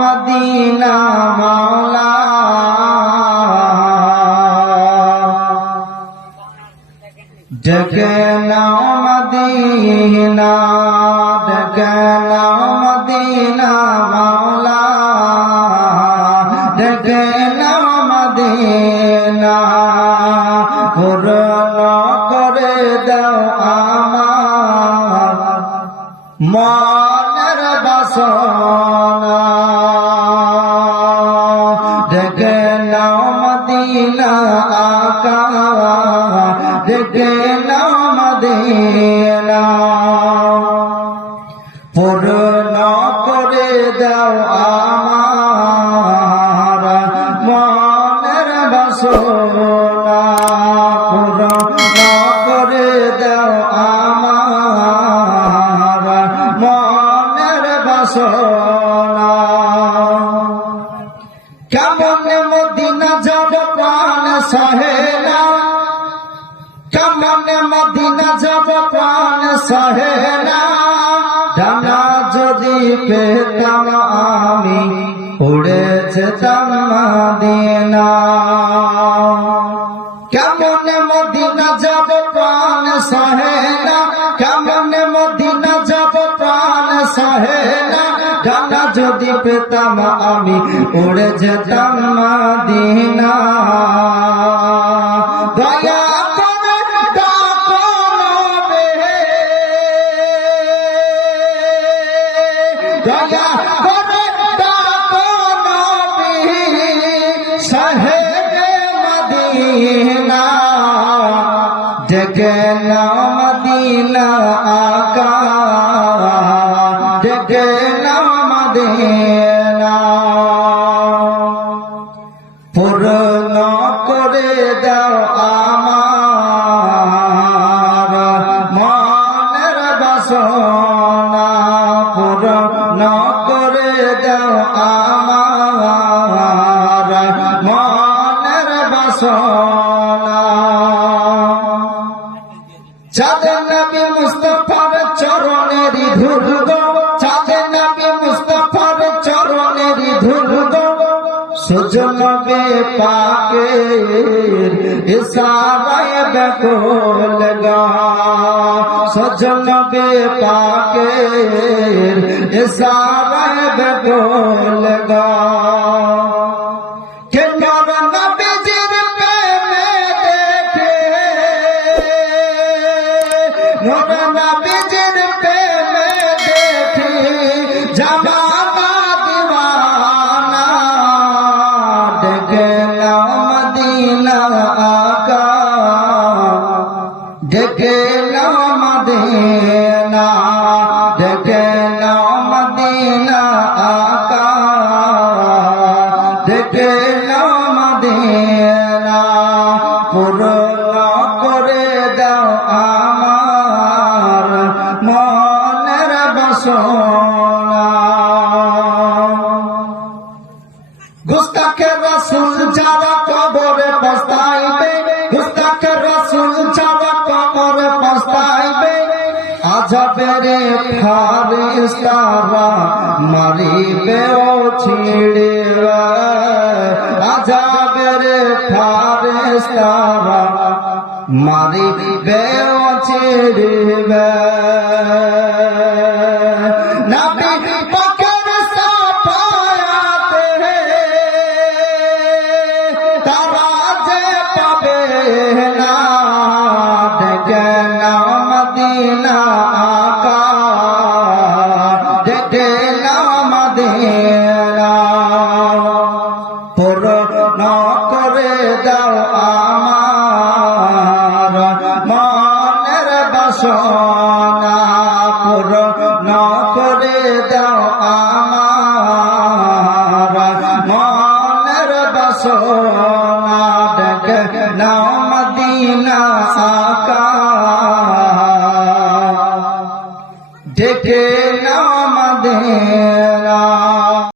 Medina মাওলা ডেকে নাও Medina, ডেকে নাও মদিনা মাওলা, ডেকে নাও মদিনা। পূর্ণ করে দাও আমার মনের বাসনা, ডেকে নাও মদিনা আকা, ডেকে নাও মদিনা। পূর্ণ করে দাও আমার মনের বাসনা, পূর্ণ করে দাও আমার মনের বাসনা। কেমন মদিনা যাব প্রাণ সহে না, কেমন মদিনা যাব প্রাণ সহে না। ডানা যদি পেতাম আমি উড়ে যেতাম মদিনা। কেমন মদিনা যাব প্রাণ সহে না, কেমন মদিনা যাব প্রাণ সহে না। ডানা যদি পেতাম আমি উড়ে যেতাম মদিনা। দয়া করে ডাকো নবে, দয়া করে ডাকো নবী সাহেবে মদিনা। ডেকে নাও মদিনা আকা, ডেকে নাও মদিনা। পূর্ণ করে দাও আমার মনের বাসনা, পূর্ণ করে দাও আমার মনের বাসনা। চাঁদে নবী মুস্তাফার চরণের ধুল গো, চাঁদে নবী মুস্তাফার চরণের ধুল গো। সুজনবে পাকের ইশারায় বেকুল গো, সুজনবে পাকের ইশারায় বেকুল গো। কে নর নবীজির প্রেমে দেখে, নর নবীজির প্রেমে দেখে জামানা দিওয়ানা। ডেকে নাও মদিনা আকা, ডেকে নাও মদিনা, ডেকে নাও মদিনা আকা, ডেকে নাও মদিনা। পূর্ণ করে দাও আমার মনের বাসনা। গুস্তাখে রাসূল যারা কবরে পস্তাইবে, গুস্তাখে রাসূল যারা কবরে পস্তাইবে। আযাবের ফারিস্তারা মারিবে ও ছিড়িবে, আযাবের ফারিস্তারা মারিবে ও ছিড়িবে। নবী পাকের সাফায়াতে তারা যে পাবে না। ডেকে নাও মদিনা আকা, ডেকে নাও মদিনা। পূর্ণ করে দাও আমার মনের বাসনা, পূর্ণ করে দাও আমার মনের বাসনা। ডেকে নাও মদিনা